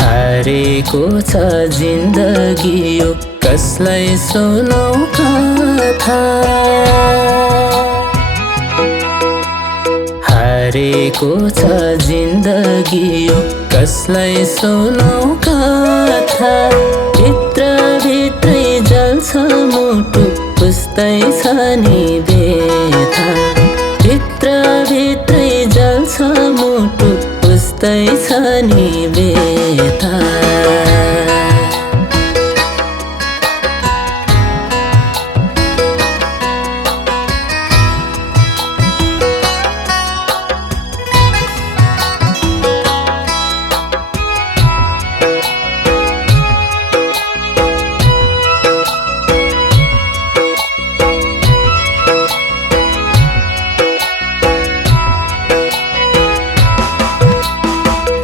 हारेको छ जिन्दगी यो कसलाई सुनाऊ कथा। हारेको छ जिन्दगी यो कसलाई सुनाऊ कथा। भित्र भित्रै जल्छ मुटु बुझ्दै छ नि व्यथा। भित्र भित्रै जल्छ मुटु बुझ्दै छ नि व्यथा।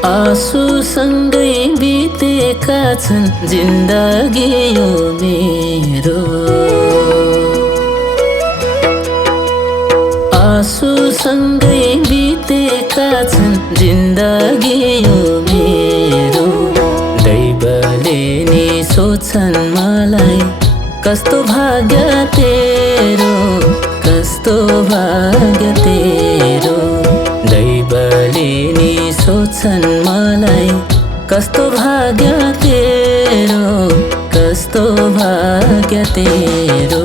आँसुसँगै बितेका छन् जिन्दगी यो मेरो। आँसुसँगै बितेका छन् जिन्दगी यो मेरो। दैवले नि सोच्छन् मलाई कस्तो भाग्य तेरो, कस्तो भाग्य तेरो। दैवले नि सोच्छन् मलाई कस्तो भाग्य तेरो, कस्तो भाग्य तेरो।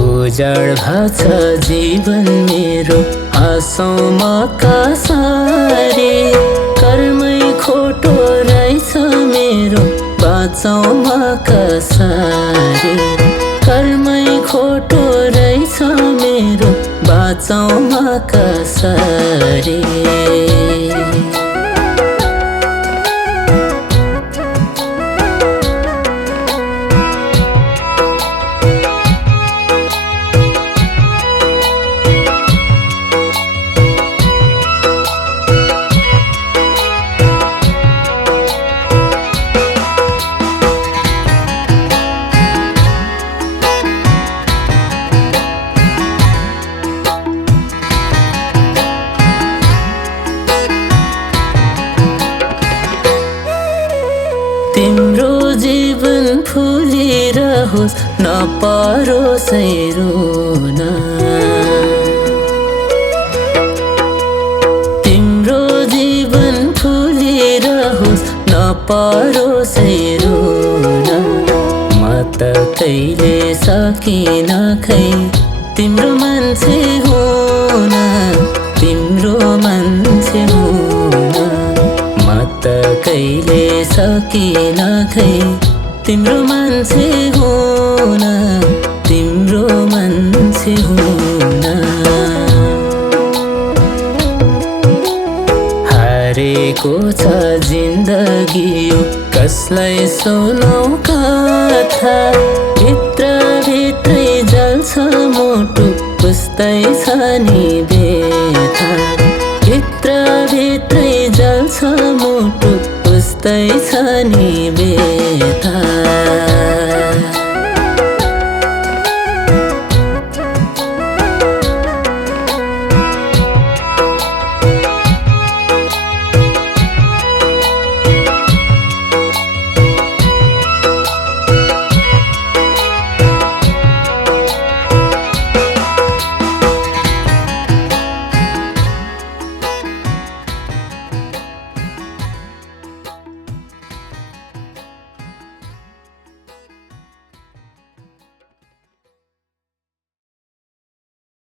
उजाड भाछ जीवन मेरो हाँसौँ म कसरी। कर्मै खोटो रहेछ मेरो बाँचौँ म कसरी। कर्मै खोटो रहेछ मेरो बाँचौँ म कसरी। तिम्रो जीवन फुलिरहोस् नपरोस् रुन। तिम्रो जीवन फुलिरहोस् नपरोस् रुन। म त कहिले सकिन खै तिम्रो मान्छे हुन, तिम्रो मान्छे हुन। म त कहिले सकिन खै तिम्रो मान्छे हुन, तिम्रो मान्छे हुन। हारेको छ जिन्दगी यो कसलाई सुनाऊ कथा। भित्र भित्रै जल्छ मुटु बुझ्दै छ नि व्यथा। भित्र भित्रै जल्छ मुटु बुझ्दै छ नि व्यथा।